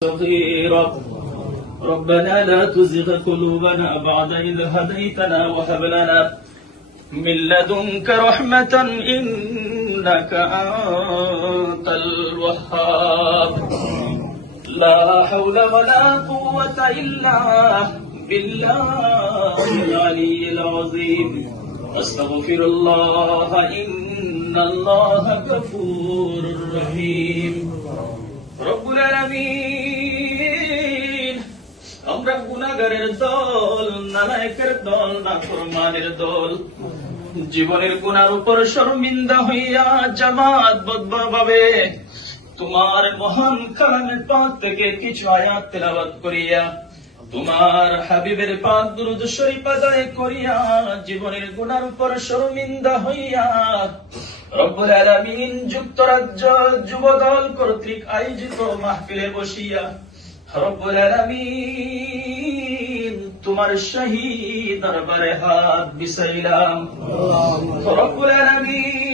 صغيرا ربنا لا تزغ قلوبنا بعد إذ هديتنا وهب لنا من لدنك رحمة إنك أنت الوهاب لا حول ولا قوة إلا بالله العلي العظيم أستغفر الله إن الله غفور رحيم رب العالمين আমরা গুনাহগারের দল, নালায়েকের দল, নাফরমানের দল, জীবনের গুনার উপর শর্মিন্দা হইয়া জামাতবদ্ধভাবে তোমার মহান কালামের পাক থেকে কিছু আয়াত তেলাওয়াত করিয়া তোমার হাবিবের পাক দুরূদ শরীফ আদায় করিয়া জীবনের গুনার উপর শর্মিন্দা হইয়া রব্বুল আলামিন যুক্তরাজ্য যুবদল কর্তৃক আয়োজিত মাহফিলে বসিয়া রব্বুল আলামিন তোমার শাহী দরবারে হাত বিছাইলাম। রব্বুল আলামিন